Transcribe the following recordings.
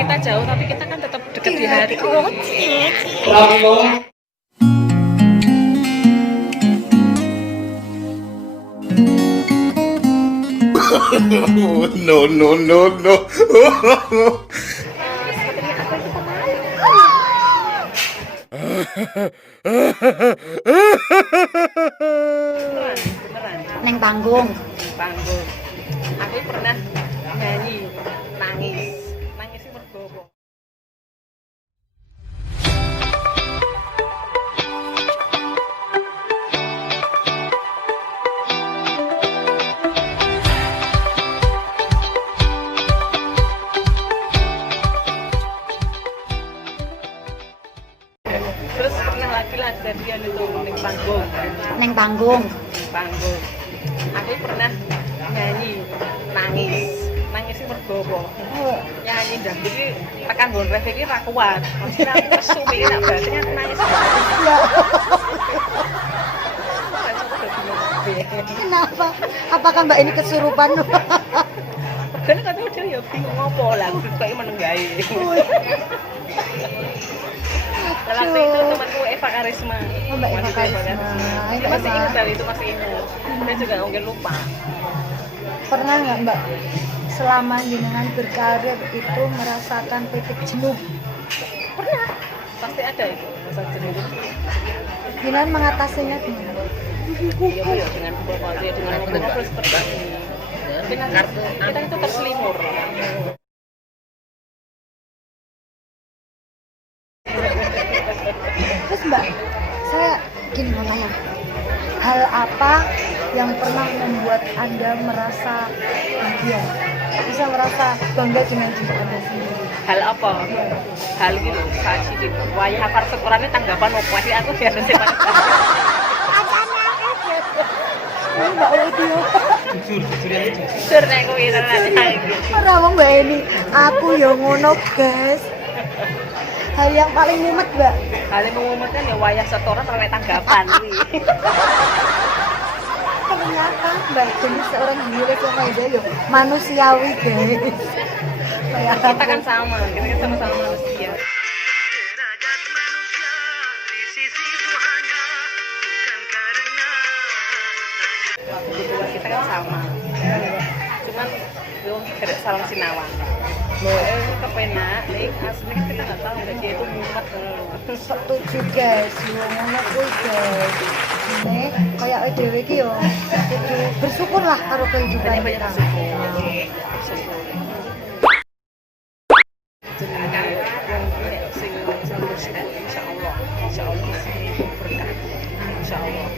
kita jauh tapi kita kan tetap dekat di hati. No, no, no, no. Beneran. Neng panggung. Panggung. Aku pernah nyanyi, nangis sih mergo. Terus pernah lagi lah kejadian itu neng panggung. Neng panggung. Panggung. Aku pernah nyanyi, nangis sih mergo. Nyanyi dah, jadi tekan gon ref iki ra kuat. Maksudnya aku kesu iki nak berarti aku nangis. Kenapa? Apakah Mbak ini kesurupan? Karena kadang dia ya bingung ngopo lah, kayak menenggai. Waktu itu temanku Eva Karisma. Oh, Mbak Eva Karisma. Dia masih ingat dari itu, masih ingat. Dia juga mungkin lupa. Pernah nggak Mbak selama jenengan berkarir itu merasakan titik jenuh? Pernah. Pasti ada itu rasa jenuh. Jenengan mengatasinya gimana? Ya dengan berbagai dengan ngobrol seperti ini. Dengan kita itu terselimur. Terus Mbak, saya gini mau tanya, hal apa yang pernah membuat Anda merasa bahagia? Bisa merasa bangga dengan diri Anda sendiri? Hal apa? Hal gitu, saji di wayah hafal sekurangnya tanggapan opo sih aku biar nanti Mbak Udio. jujur nek kuwi tenan. Ora wong Mbak ini, aku ya ngono, guys. Hal yang paling mumet, Mbak. Hal yang mengumumkan ya wayah setoran oleh tanggapan kuwi. Ternyata Mbak jadi seorang gila sama dia yo manusiawi, guys. Kayak Kita kan sama, kita kan sama-sama manusia. Kita kan sama. Cuman yo kerek salam sinawang. Kepenak, nih aslinya kita nggak tahu dia itu mumet. setuju, guys. Yo ngono kuwi, guys. Ini kayak dhewe iki yo kudu bersyukur lah karo kehidupan Banyak kita. bersyukur. Insya Allah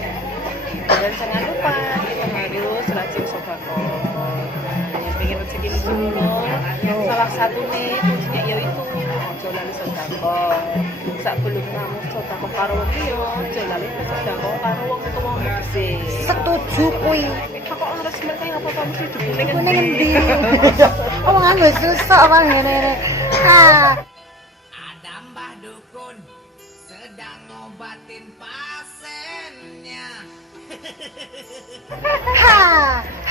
dan jangan lupa kita harus rajin sedekah. Yang pengen rezeki dulu, salah satu nih kuncinya yaitu ojo lali sedekah. Sebelum kamu sedekah karo wong liya, ojo lali sedekah karo wong tuwa sih. Setuju kuwi. Kok harus mereka yang apa-apa mesti dikuning Kuwi ning endi? Oh, nganggo susuk apa ngene. Ah, Ada Mbah Dukun sedang ngobatin pasiennya.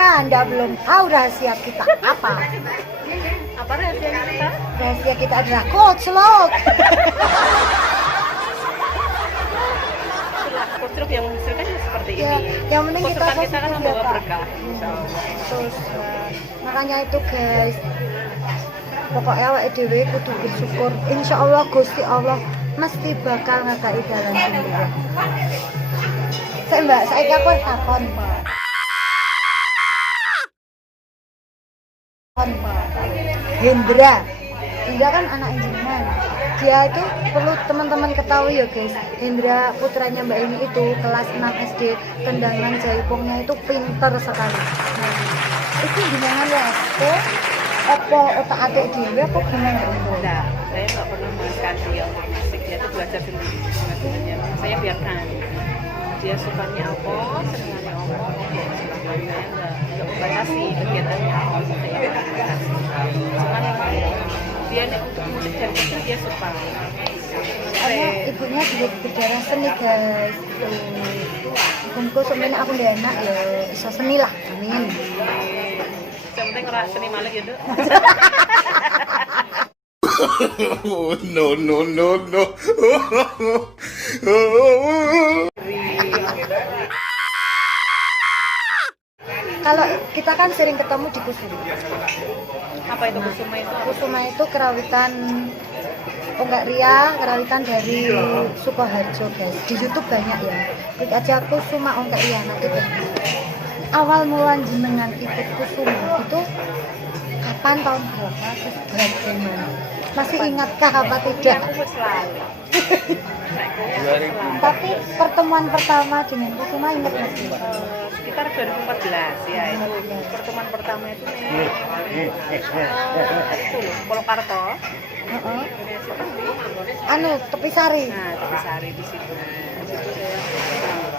Anda belum tahu rahasia kita apa? Apa rahasia kita? Rahasia kita adalah koclok. Kostruk yang menghasilkan ya seperti Ya, ini. yang penting kita Konsultan kita kan positif membawa ya, Pak. berkah. Terus makanya itu, guys. Pokoknya awake dhewe kudu bersyukur. Insyaallah Gusti Allah mesti bakal ngekaki dalan sendiri. Mbak, saiki aku takon. Hendra kan anak injineer. Dia itu perlu teman-teman ketahui ya, guys. Hendra putranya Mbak ini itu kelas 6 SD, tendangan jaipongnya itu pinter sekali. Nah, itu gimana ya? Apa otak-atik dhewe apa gimana? Nah, saya nggak pernah menekan dia untuk musik. Dia tuh belajar sendiri sebenarnya. Saya biarkan dia sukanya apa, senangnya apa, silahkan. Saya nggak membatasi kegiatannya apa. Saya batasi. Cuman dia nih untuk musik dari kecil dia suka. Soalnya ibunya juga berdarah seni, guys. Ibuku sebenarnya aku udah enak ya, iso seni lah, amin. Yang penting ngerak seni malah gitu. No, no, no, no. Kalau kita kan sering ketemu di Kusuma. Apa itu kusuma itu? Kusuma itu kerawitan Ponggak Ria, kerawitan dari Sukoharjo guys. Di YouTube banyak ya. Klik aja Kusuma Ponggak Ria nanti ketemu. Awal mula jenengan ikut Kusuma itu kapan, tahun berapa, terus bagaimana? Masih ingatkah apa tidak? Aku wis lali. Tapi pertemuan pertama dengan Kusuma ingat nggak sih? Sekitar 2014 ya itu pertemuan pertama itu nih itu loh Polokarto Heeh. dari situ di Anu, Tepi Sari. nah Tepisari di situ. Di situ saya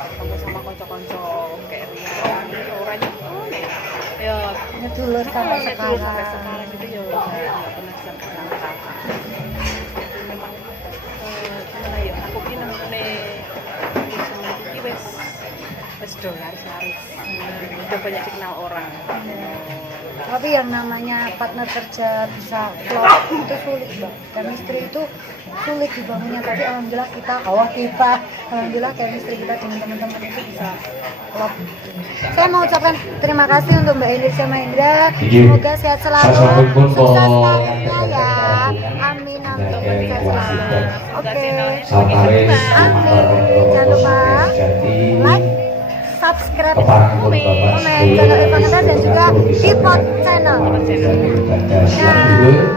ketemu sama konco-konco kayak Ria orangnya nih ya Ngedulur sampai itu sekarang. sampai sekarang itu ya nggak pernah sangka memang gimana ya aku ki nemune Kusuma iki wis dolar laris udah banyak dikenal orang. Tapi yang namanya partner kerja bisa klop itu sulit Mbak. Dan istri itu sulit dibangunnya. Tapi alhamdulillah alhamdulillah chemistry kita dengan teman-teman itu bisa klop. Saya mau ucapkan terima kasih untuk Mbak Indonesia Mahendra. Semoga sehat selalu, sukses karirnya ya. Amin amin. Sehat selalu. Oke. Amin. Jangan lupa like, subscribe, komen, channel Irfan Nata dan juga di Pod Channel. Nah.